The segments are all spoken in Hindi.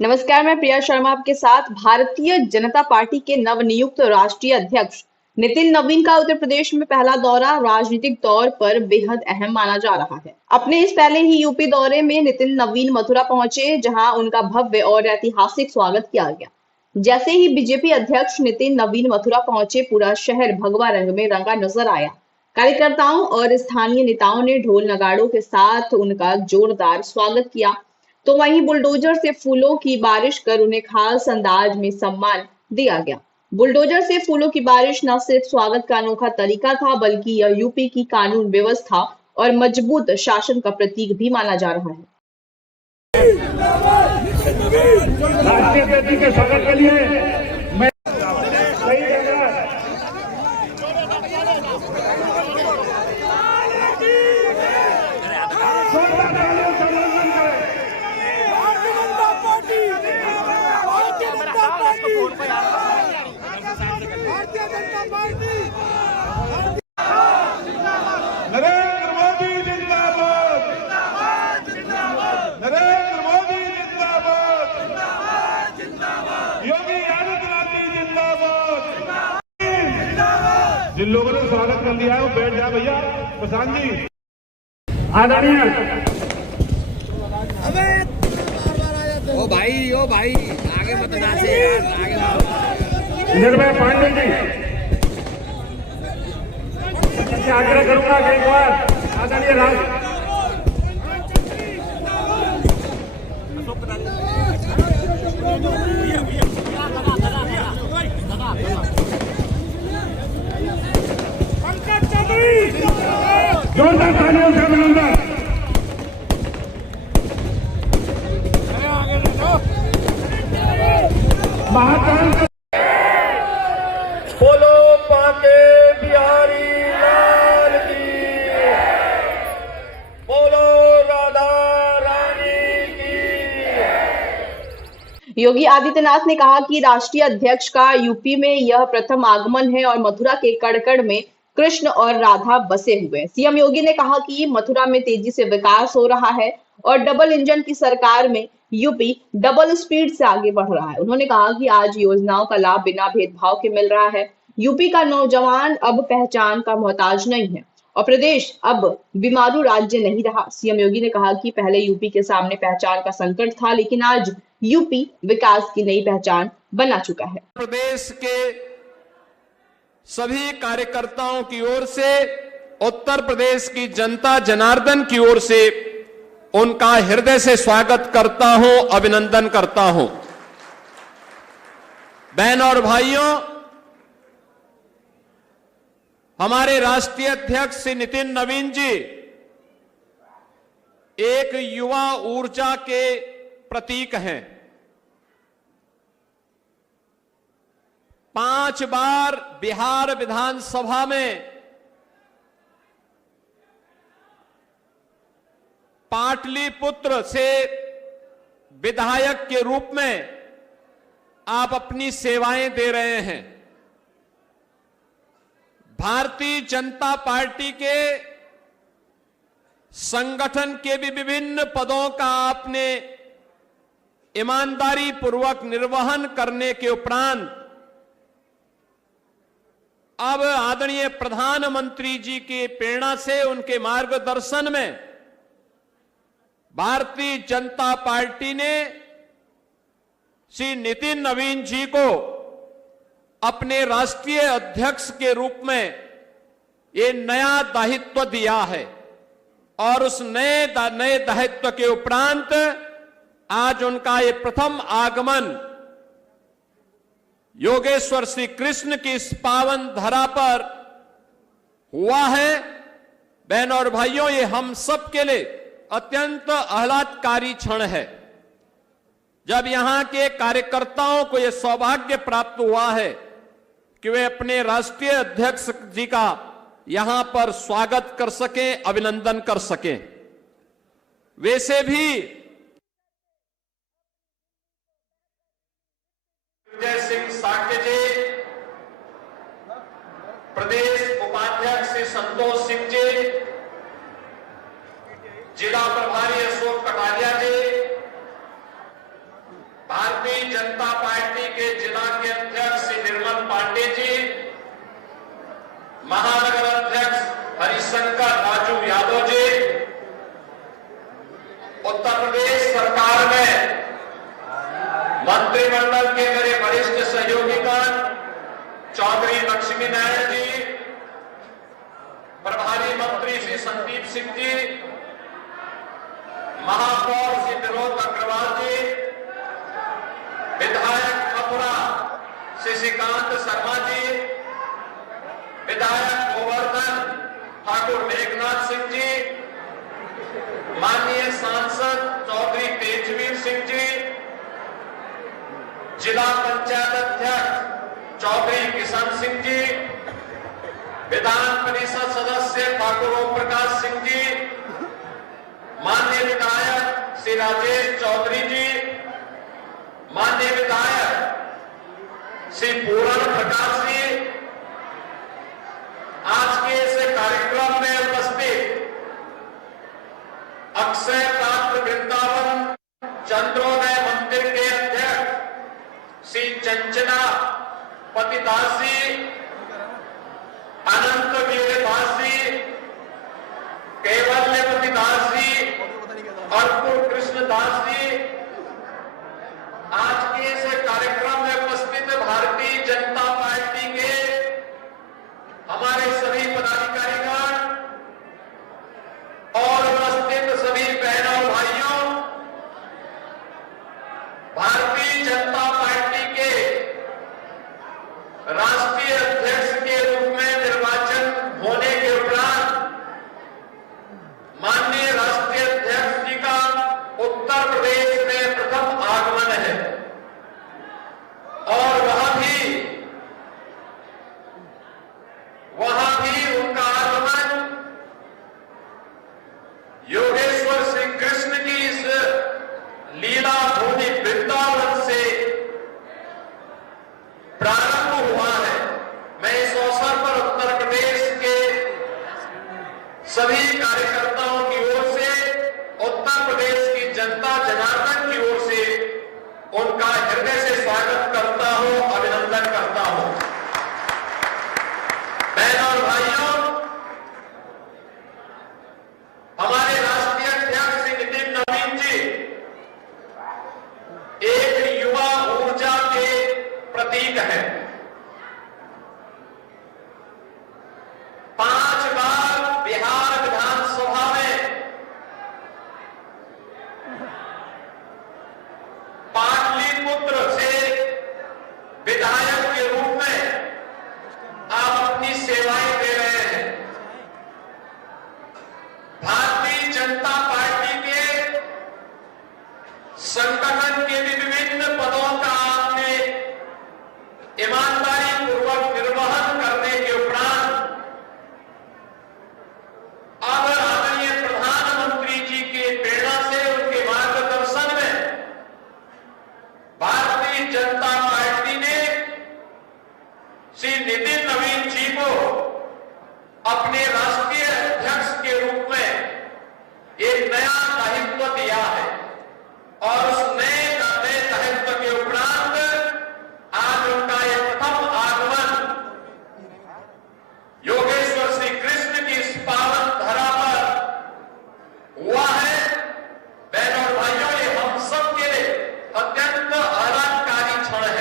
नमस्कार, मैं प्रिया शर्मा आपके साथ। भारतीय जनता पार्टी के नवनियुक्त राष्ट्रीय अध्यक्ष नितिन नवीन का उत्तर प्रदेश में पहला दौरा राजनीतिक तौर पर बेहद अहम माना जा रहा है। अपने इस पहले ही यूपी दौरे में नितिन नवीन मथुरा पहुंचे, जहां उनका भव्य और ऐतिहासिक स्वागत किया गया। जैसे ही बीजेपी अध्यक्ष नितिन नवीन मथुरा पहुंचे, पूरा शहर भगवा रंग में रंगा नजर आया। कार्यकर्ताओं और स्थानीय नेताओं ने ढोल नगाड़ों के साथ उनका जोरदार स्वागत किया। तो वहीं बुलडोजर से फूलों की बारिश कर उन्हें खास अंदाज में सम्मान दिया गया। बुलडोजर से फूलों की बारिश न सिर्फ स्वागत का अनोखा तरीका था, बल्कि यह यूपी की कानून व्यवस्था और मजबूत शासन का प्रतीक भी माना जा रहा है। राष्ट्रीय अध्यक्ष के स्वागत के लिए मैं सही जगह नरेंद्र मोदी जिंदाबाद, नरेंद्र मोदी जिंदाबाद, योगी आदित्यनाथ जी जिंदाबाद। जिन लोगों ने स्वागत कर लिया है वो बैठ जाए भैया। प्रशांत जी आदरणीय ओ भाई आगे मत नाचे यार, आगे मत। निर्भय पांडे जी से आग्रह करूंगा कि एक बार आदरणीय जोरदार तालियों से अभिनंदन। महाकाल बोलो पाके बिहारी लाल की, बोलो राधा रानी की। योगी आदित्यनाथ ने कहा कि राष्ट्रीय अध्यक्ष का यूपी में यह प्रथम आगमन है और मथुरा के कड़कड़ में कृष्ण और राधा बसे हुए हैं। सीएम योगी ने कहा कि मथुरा में तेजी से विकास हो रहा है और डबल इंजन की सरकार में यूपी डबल स्पीड से आगे बढ़ रहा है। उन्होंने कहा कि आज योजनाओं का लाभ बिना भेदभाव के मिल रहा है। यूपी का नौजवान अब पहचान का मोहताज नहीं है और प्रदेश अब बीमारू राज्य नहीं रहा। सीएम योगी ने कहा कि पहले यूपी के सामने पहचान का संकट था, लेकिन आज यूपी विकास की नई पहचान बना चुका है। प्रदेश के सभी कार्यकर्ताओं की ओर से, उत्तर प्रदेश की जनता जनार्दन की ओर से उनका हृदय से स्वागत करता हूं, अभिनंदन करता हूं। बहनों और भाइयों, हमारे राष्ट्रीय अध्यक्ष श्री नितिन नवीन जी एक युवा ऊर्जा के प्रतीक हैं। 5 बार बिहार विधानसभा में पाटलिपुत्र से विधायक के रूप में आप अपनी सेवाएं दे रहे हैं। भारतीय जनता पार्टी के संगठन के भी विभिन्न पदों का आपने ईमानदारी पूर्वक निर्वहन करने के उपरांत अब आदरणीय प्रधानमंत्री जी की प्रेरणा से, उनके मार्गदर्शन में भारतीय जनता पार्टी ने श्री नितिन नवीन जी को अपने राष्ट्रीय अध्यक्ष के रूप में ये नया दायित्व दिया है और उस नए दायित्व के उपरांत आज उनका ये प्रथम आगमन योगेश्वर श्री कृष्ण की इस पावन धरा पर हुआ है। बहनों और भाइयों, ये हम सब के लिए अत्यंत आह्लादकारी क्षण है जब यहां के कार्यकर्ताओं को यह सौभाग्य प्राप्त हुआ है कि वे अपने राष्ट्रीय अध्यक्ष जी का यहां पर स्वागत कर सकें, अभिनंदन कर सकें। वैसे भी विजय सिंह साक्य जी, प्रदेश उपाध्यक्ष श्री संतोष सिंह जी, जिला प्रभारी अशोक कटारिया जी, भारतीय जनता पार्टी के जिला के अध्यक्ष श्री निर्मल पांडे जी, महानगर अध्यक्ष हरिशंकर राजू यादव जी, उत्तर प्रदेश सरकार में मंत्रिमंडल के मेरे वरिष्ठ सहयोगीगण चौधरी लक्ष्मी नारायण जी, प्रभारी मंत्री श्री संदीप सिंह जी, महापौर श्री विनोद अग्रवाल जी, विधायक मथुरा श्री श्रीकांत शर्मा जी, विधायक गोवर्धन ठाकुर मेघनाथ सिंह जी, माननीय सांसद चौधरी तेजवीर सिंह जी, जिला पंचायत अध्यक्ष चौधरी किशन सिंह जी, विधान परिषद सदस्य ठाकुर ओम प्रकाश सिंह जी, माननीय विधायक श्री राजेश चौधरी जी, माननीय विधायक श्री पूरण प्रकाश जी, आज के इस कार्यक्रम में उपस्थित अक्षय पात्र वृंदावन चंद्रोदय मंदिर के अध्यक्ष श्री चंचला पतिदास जी, अनंत वीरदास जी, कैवल्यपति दास जी, अर्पुर कृष्ण दास जी, आज के इस कार्यक्रम में उपस्थित भारतीय जनता पार्टी के हमारे सभी पदाधिकारीगण और उपस्थित सभी बहनों और भाइयों, भारतीय जनता पार्टी के राष्ट्रीय अध्यक्ष के रूप में निर्वाचन होने के उपरांत माननीय राष्ट्रीय अध्यक्ष जी का उत्तर प्रदेश में प्रथम आगमन है और वहां भी उनका आगमन योगेश्वर श्री कृष्ण की इस लीला भूमि वृंदावन से प्रारंभ हुआ है। मैं इस अवसर पर उत्तर प्रदेश के सभी कार्यकर्ताओं की ओर से, उत्तर प्रदेश की जनता जनार्दन की ओर से उनका हृदय से स्वागत करता हूं, अभिनंदन करता हूं। बहनों और भाइयों, हमारे राष्ट्रीय अध्यक्ष श्री नितिन नवीन जी एक युवा ऊर्जा के प्रतीक है। 5 बार बिहार विधानसभा में पाटलिपुत्र से विधायक के रूप में आप अपनी सेवाएं दे रहे हैं। भारतीय जनता पार्टी के संगठन के विभिन्न पदों का आपने ईमानदारी पूर्वक निर्वहन करने के उपरांत अब आदरणीय प्रधानमंत्री जी के प्रेरणा से, उनके मार्गदर्शन में भारतीय जनता पार्टी ने श्री नितिन नवीन जी को अपने राष्ट्रीय अध्यक्ष के रूप में एक नया दायित्व दिया है और उस नए दायित्व के उपरांत आज उनका यह प्रथम आगमन योगेश्वर श्री कृष्ण की इस पावन धरा पर हुआ है। बहनों और भाइयों, ये हम सब के लिए अत्यंत आह्लादकारी क्षण है।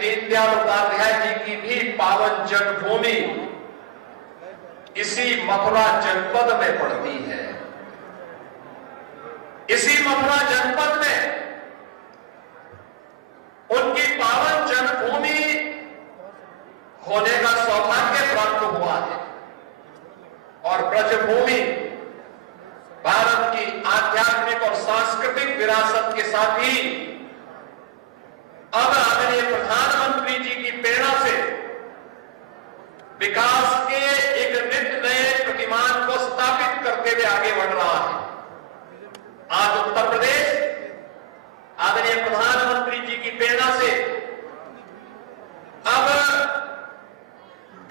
दीनदयाल उपाध्याय जी की भी पावन जन्मभूमि इसी मथुरा जनपद में पड़ती है। इसी मथुरा जनपद में उनकी पावन जन्मभूमि होने का सौभाग्य प्राप्त हुआ है और ब्रजभूमि भारत की आध्यात्मिक और सांस्कृतिक विरासत के साथ ही अब आदरणीय प्रधानमंत्री जी की प्रेरणा से विकास के एक नित्य नए प्रतिमान को स्थापित करते हुए आगे बढ़ रहा है। आज उत्तर प्रदेश आदरणीय प्रधानमंत्री जी की प्रेरणा से अब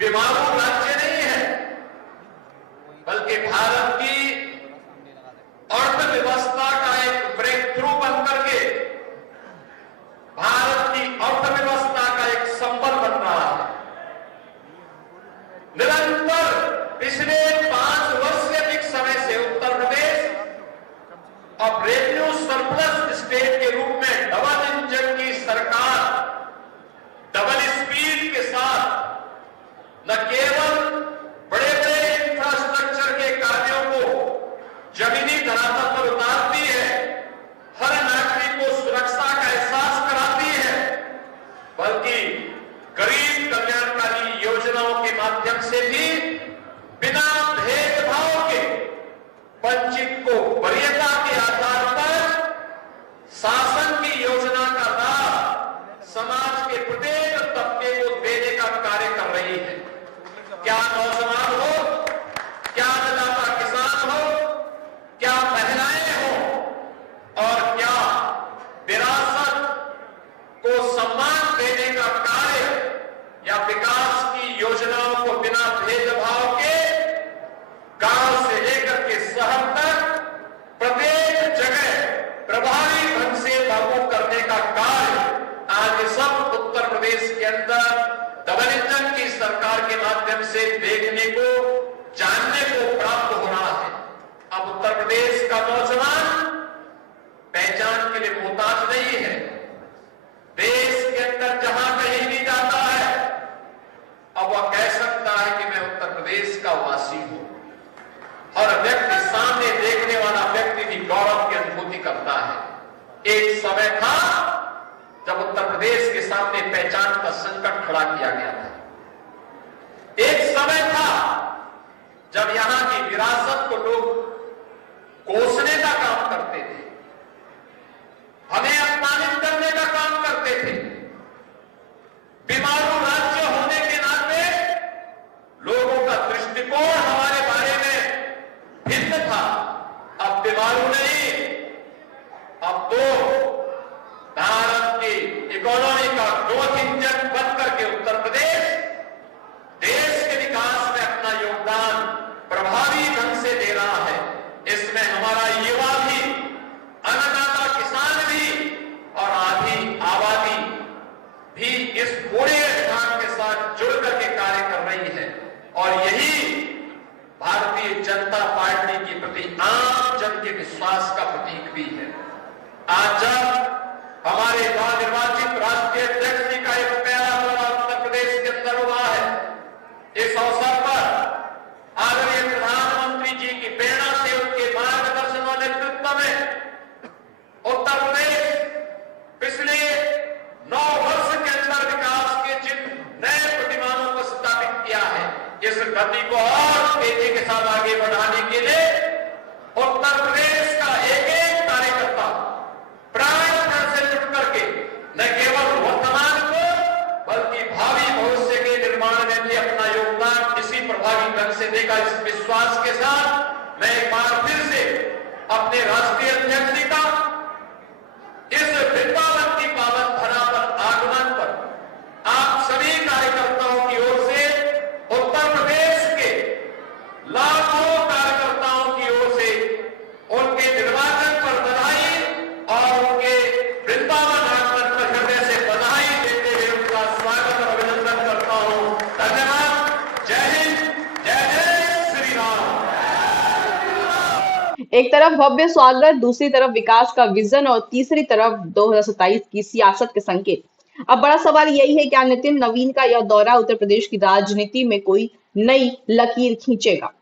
बीमारू राज्य नहीं है, बल्कि भारत की अर्थव्यवस्था का एक ब्रेक थ्रू बन करके भारत की अर्थव्यवस्था का एक संबल बन रहा है। निरंतर पिछले 5 वर्ष से अधिक समय से उत्तर प्रदेश अब रेवेन्यू सरप्लस स्टेट के रूप में डबल इंजन की सरकार डबल स्पीड के साथ न केवल बड़े बड़े इंफ्रास्ट्रक्चर के कार्यों को जमीनी धरातल पर उतारती है, हर नागरिक को सुरक्षा का एहसास कराती है, बल्कि गरीब कल्याणकारी योजनाओं के माध्यम से भी बिना भेदभाव के वंचित को वरीयता के आधार पर शासन की योजना का लाभ समाज के प्रत्येक तबके को देने का कार्य कर रही है। क्या नौजवान हो, क्या अन्नदाता किसान हो, क्या महिलाएं हो और क्या विरासत को सम्मान देने का कार्य या विकास की योजनाओं को बिना भेदभाव के गांव से लेकर के शहर तक प्रत्येक जगह प्रभावी ढंग से लागू करने का कार्य आज सब उत्तर प्रदेश के अंदर डबल इंजन की सरकार के माध्यम से देखने को, जानने को प्राप्त हो रहा है। अब उत्तर प्रदेश का नौजवान पहचान के लिए मोहताज नहीं है। देश के अंदर जहां कहीं भी जाता है अब वह कह सकता है कि मैं उत्तर प्रदेश का वासी हूं। हर व्यक्ति, सामने देखने वाला व्यक्ति भी गौरव की अनुभूति करता है। एक समय था जब उत्तर प्रदेश के सामने पहचान का संकट खड़ा किया गया था। एक समय था जब यहां की विरासत को लोग कोसने का काम करते थे, हमें अपमानित करने का काम करते थे। बीमारू राज्य होने के नाते लोगों का दृष्टिकोण हमारे बारे में भिन्न था। अब बीमारू नहीं, अब तो भारत की इकोनॉमी का ग्रोथ इंजन बन करके उत्तर प्रदेश देश के विकास में अपना योगदान प्रभावी ढंग से दे रहा है। इसमें हमारा युवा भी, अन्नदाता किसान भी और आधी आबादी भी इस पूरे अभियान के साथ जुड़ करके कार्य कर रही है और यही भारतीय जनता पार्टी के प्रति आम जन के विश्वास का प्रतीक भी है। आज जब हमारे नवनिर्वाचित राष्ट्रीय अध्यक्ष जी का एक पहला दौरा उत्तर प्रदेश के अंदर हुआ है, इस अवसर पर आदरणीय प्रधानमंत्री जी की प्रेरणा से, उनके मार्गदर्शन और नेतृत्व में उत्तर प्रदेश पिछले 9 वर्ष के अंदर विकास के जिन नए प्रतिमानों को स्थापित किया है, इस गति को और तेजी के साथ आगे बढ़ाने के लिए उत्तर प्रदेश का एक एक कार्यकर्ता प्राण से जुट करके न केवल वर्तमान को बल्कि भावी भविष्य के निर्माण में भी अपना योगदान इसी प्रभावी ढंग से देगा। इस विश्वास के साथ मैं एक बार फिर से अपने राष्ट्रीय अध्यक्ष जी का इस वृंदावन की पावन धरा पर आगमन पर आप सभी कार्यकर्ताओं की ओर से, उत्तर प्रदेश के लाखों कार्यकर्ताओं की ओर से उनके निर्वाचन पर बधाई और उनके वृंदावन आगमन पर हृदय से बधाई देते हुए उनका स्वागत और अभिनंदन करता हूं। धन्यवाद। जय हिंद, जय जय श्री राम। एक तरफ भव्य स्वागत, दूसरी तरफ विकास का विजन और तीसरी तरफ 2027 की सियासत के संकेत। अब बड़ा सवाल यही है, क्या नितिन नवीन का यह दौरा उत्तर प्रदेश की राजनीति में कोई नई लकीर खींचेगा?